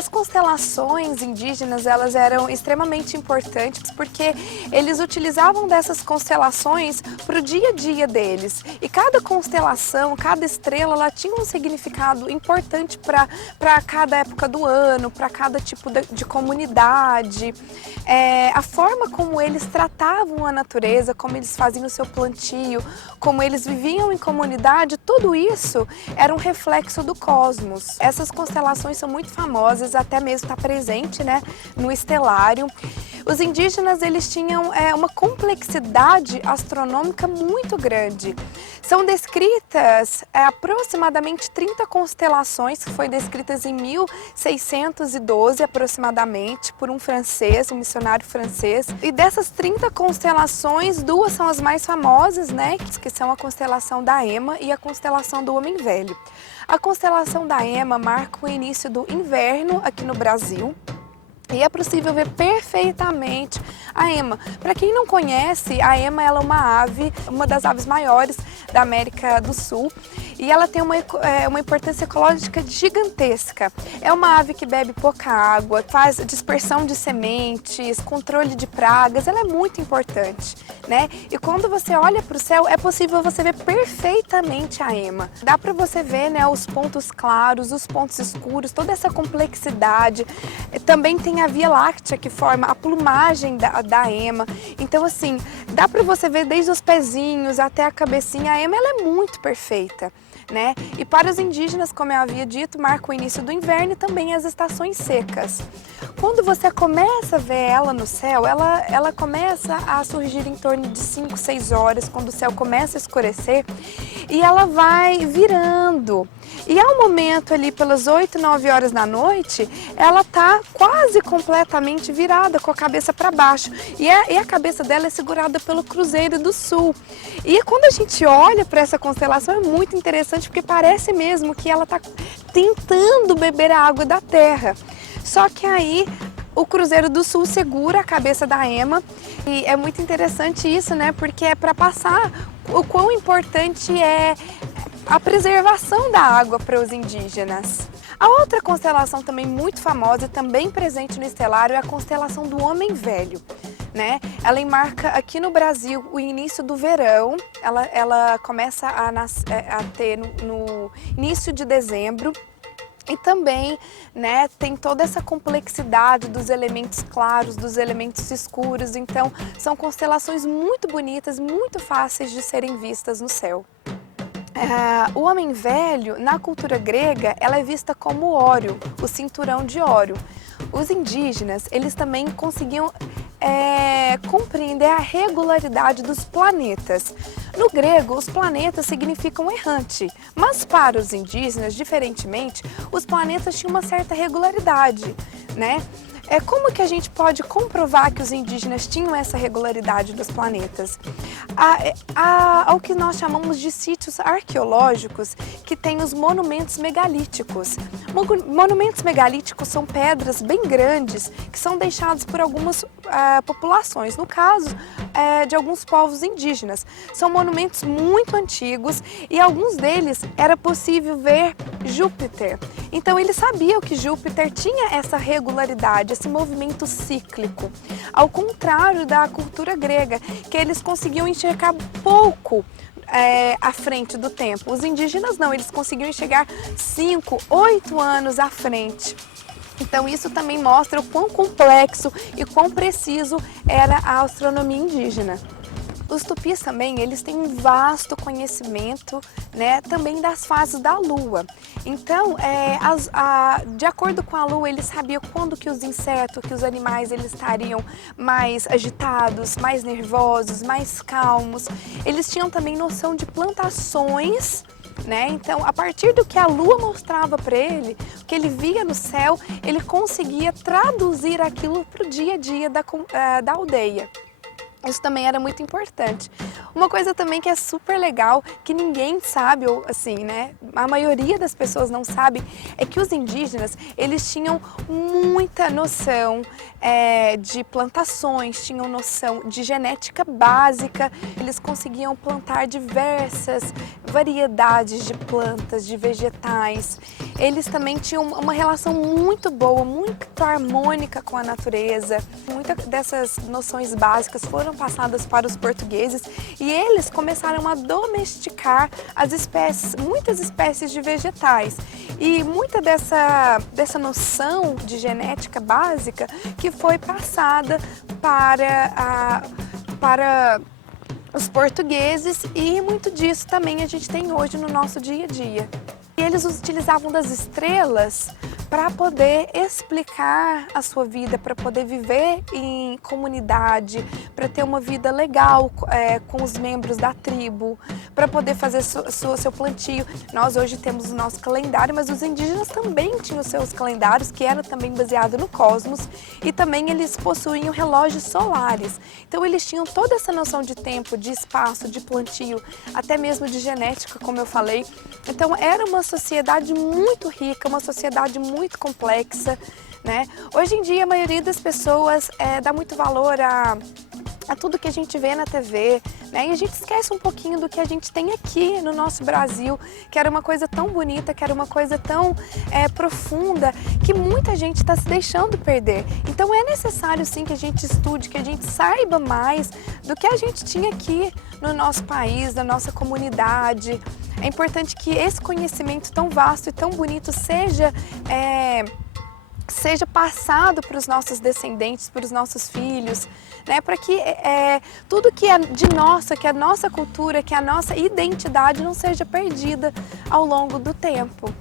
As constelações indígenas, elas eram extremamente importantes porque eles utilizavam dessas constelações para o dia a dia deles. E cada constelação, cada estrela, ela tinha um significado importante para cada época do ano, para cada tipo de comunidade. A forma como eles tratavam a natureza, como eles faziam o seu plantio, como eles viviam em comunidade, tudo isso era um reflexo do cosmos. Essas constelações são muito famosas, até mesmo está presente, né, no estelário. Os indígenas, eles tinham uma complexidade astronômica muito grande. São descritas aproximadamente 30 constelações, que foi descritas em 1612 aproximadamente, por um francês, um missionário francês. E dessas 30 constelações, duas são as mais famosas, né, que são a constelação da Ema e a constelação do Homem Velho. A constelação da Ema marca o início do inverno aqui no Brasil. E é possível ver perfeitamente a ema. Para quem não conhece, a ema ela é uma ave, uma das aves maiores da América do Sul. E ela tem uma importância ecológica gigantesca. É uma ave que bebe pouca água, faz dispersão de sementes, controle de pragas, ela é muito importante, né? E quando você olha para o céu, é possível você ver perfeitamente a ema. Dá para você ver, né, os pontos claros, os pontos escuros, toda essa complexidade. Também tem a Via Láctea, que forma a plumagem da ema. Então, assim, dá para você ver desde os pezinhos até a cabecinha. A ema ela é muito perfeita, né? E para os indígenas, como eu havia dito, marca o início do inverno e também as estações secas. Quando você começa a ver ela no céu, ela começa a surgir em torno de 5, 6 horas, quando o céu começa a escurecer, e ela vai virando. E ao momento ali, pelas 8, 9 horas da noite, ela tá quase completamente virada, com a cabeça para baixo. E a cabeça dela é segurada pelo Cruzeiro do Sul. E quando a gente olha para essa constelação, é muito interessante, porque parece mesmo que ela tá tentando beber a água da Terra. Só que aí o Cruzeiro do Sul segura a cabeça da ema, e é muito interessante isso, né? Porque é para passar o quão importante é a preservação da água para os indígenas. A outra constelação também muito famosa e também presente no estelário é a constelação do Homem Velho, né? Ela marca aqui no Brasil o início do verão. Ela começa a ter no início de dezembro. E também, né, tem toda essa complexidade dos elementos claros, dos elementos escuros. Então, são constelações muito bonitas, muito fáceis de serem vistas no céu. O Homem Velho, na cultura grega, ela é vista como Ório, o cinturão de Ório. Os indígenas, eles também conseguiam compreender a regularidade dos planetas. No grego, os planetas significam errante, mas para os indígenas, diferentemente, os planetas tinham uma certa regularidade, né? Como que a gente pode comprovar que os indígenas tinham essa regularidade dos planetas? Há o que nós chamamos de sítios arqueológicos, que tem os monumentos megalíticos. Monumentos megalíticos são pedras bem grandes que são deixadas por algumas populações, no caso de alguns povos indígenas. São monumentos muito antigos e alguns deles era possível ver Júpiter. Então eles sabiam que Júpiter tinha essa regularidade, esse movimento cíclico, ao contrário da cultura grega, que eles conseguiam enxergar pouco à frente do tempo. Os indígenas não, eles conseguiam enxergar 5, 8 anos à frente. Então isso também mostra o quão complexo e quão preciso era a astronomia indígena. Os tupis também, eles têm um vasto conhecimento, né, também das fases da Lua. Então, de acordo com a Lua, eles sabiam quando que os insetos, que os animais, eles estariam mais agitados, mais nervosos, mais calmos. Eles tinham também noção de plantações, né? Então, a partir do que a Lua mostrava para ele, o que ele via no céu, ele conseguia traduzir aquilo para o dia a dia da aldeia. Isso também era muito importante. Uma coisa também que é super legal, que ninguém sabe, ou assim, né, a maioria das pessoas não sabe, é que os indígenas, eles tinham muita noção de plantações, tinham noção de genética básica, eles conseguiam plantar diversas variedades de plantas, de vegetais. Eles também tinham uma relação muito boa, muito harmônica com a natureza. Muitas dessas noções básicas foram passadas para os portugueses e eles começaram a domesticar as espécies, muitas espécies de vegetais. E muita dessa noção de genética básica que foi passada para os portugueses, e muito disso também a gente tem hoje no nosso dia a dia. E eles utilizavam das estrelas para poder explicar a sua vida, para poder viver em comunidade, para ter uma vida legal com os membros da tribo, para poder fazer seu plantio. Nós hoje temos o nosso calendário, mas os indígenas também tinham os seus calendários, que era também baseado no cosmos, e também eles possuíam relógios solares. Então eles tinham toda essa noção de tempo, de espaço, de plantio, até mesmo de genética, como eu falei. Então era uma sociedade muito rica, uma sociedade muito complexa, né? Hoje em dia a maioria das pessoas dá muito valor a tudo que a gente vê na TV, né? E a gente esquece um pouquinho do que a gente tem aqui no nosso Brasil, que era uma coisa tão bonita, que era uma coisa tão profunda, que muita gente está se deixando perder. Então é necessário sim que a gente estude, que a gente saiba mais do que a gente tinha aqui no nosso país, na nossa comunidade. É importante que esse conhecimento tão vasto e tão bonito seja passado para os nossos descendentes, para os nossos filhos, né? Para que tudo que é que a nossa cultura, que a nossa identidade não seja perdida ao longo do tempo.